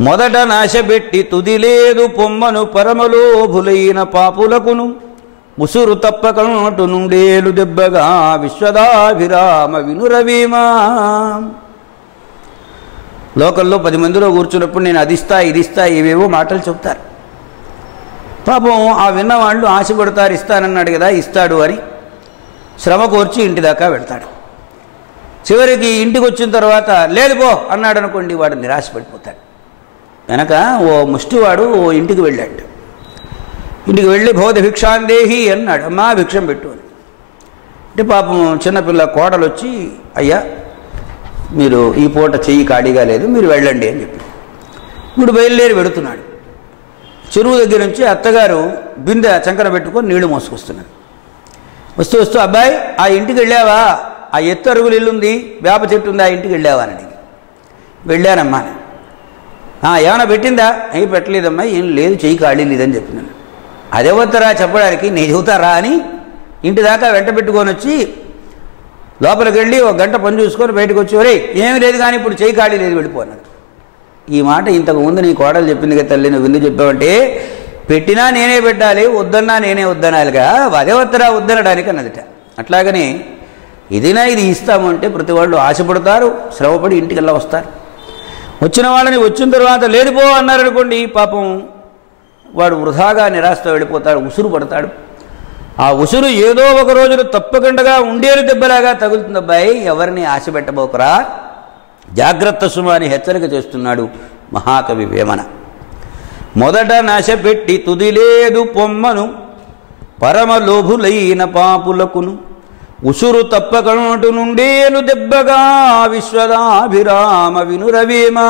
మొదట నాశపెట్టి తుదిలేదు పొమ్మను పరమలోభులైన పాపులకును. ముసురు తప్పకనటు నుండేలు దెబ్బగా విశ్వదాభిరామ వినురవీమా. లోకల్లో పది మందిలో కూర్చున్నప్పుడు నేను అదిస్తా ఇదిస్తా ఇవేవో మాటలు చెప్తారు. పాపం ఆ విన్నవాళ్ళు ఆశపడతారు ఇస్తానన్నాడు కదా ఇస్తాడు అని శ్రమ కోర్చి ఇంటి దాకా వెళ్తాడు. చివరికి ఇంటికి వచ్చిన తర్వాత లేదు పో అన్నాడు అనుకోండి వాడు నిరాశపడిపోతాడు. వెనక ఓ ముష్టివాడు ఓ ఇంటికి వెళ్ళాడు. ఇంటికి వెళ్ళి భౌత భిక్షాందేహి అన్నాడు. అమ్మా భిక్షం పెట్టు అని. అంటే పాపం చిన్నపిల్ల కోడలు వచ్చి అయ్యా మీరు ఈ పూట చెయ్యి ఖాళీగా లేదు మీరు వెళ్ళండి అని చెప్పి. ఇప్పుడు బయలుదేరి పెడుతున్నాడు చెరువు దగ్గర నుంచి అత్తగారు బిందె చంకర పెట్టుకొని నీళ్ళు మోసుకొస్తున్నారు. వస్తూ వస్తూ అబ్బాయి ఆ ఇంటికి వెళ్ళావా? ఆ ఎత్తు అరుగులు ఇల్లుంది వేప చెట్టు ఉంది? ఆ ఇంటికి వెళ్ళావా? అని అడిగి వెళ్ళానమ్మా అని. ఏమైనా పెట్టిందా? ఏం పెట్టలేదమ్మా ఏం లేదు చెయ్యి ఖాళీ లేదని చెప్పినాను. అదేవద్దరా చెప్పడానికి నేను చెబుతారా అని ఇంటి దాకా వెంట పెట్టుకొని వచ్చి లోపలికి వెళ్ళి ఒక గంట పని చూసుకొని బయటకు వచ్చి ఒరే ఏమి లేదు కానీ ఇప్పుడు చెయ్యి ఖాళీ లేదు వెళ్ళిపోన్నాడు ఈ మాట ఇంతకు ముందు నీ కోడలు చెప్పింది కదా తల్లి నువ్వు ఎందుకు చెప్పావంటే పెట్టినా నేనే పెట్టాలి వద్దన్నా నేనే వద్దనాలిగా అదేవత్తరా వద్దనడానికి అన్నదిట. అట్లాగని ఇదినా ఇది ఇస్తామంటే ప్రతి వాళ్ళు ఆశపడతారు శ్రమపడి ఇంటికల్లా వస్తారు. వచ్చిన వాళ్ళని వచ్చిన తర్వాత లేదుపో అన్నారనుకోండి పాపం వాడు వృధాగా నిరాశతో వెళ్ళిపోతాడు ఉసురు పడతాడు. ఆ ఉసురు ఏదో ఒక రోజున తప్పకుండా ఉండేరు దెబ్బలాగా తగులుతుంది. అబ్బాయి ఎవరిని ఆశ పెట్టబోకరా? జాగ్రత్త సుమాని హెచ్చరిక చేస్తున్నాడు మహాకవి వేమన. మొదట నాశపెట్టి తుదిలేదు పొమ్మను పరమలోభులైన పాపులకును. ఉసురు తప్పకనుటు నుండేను దెబ్బగా విశ్వదాభిరామ వినురవీమా.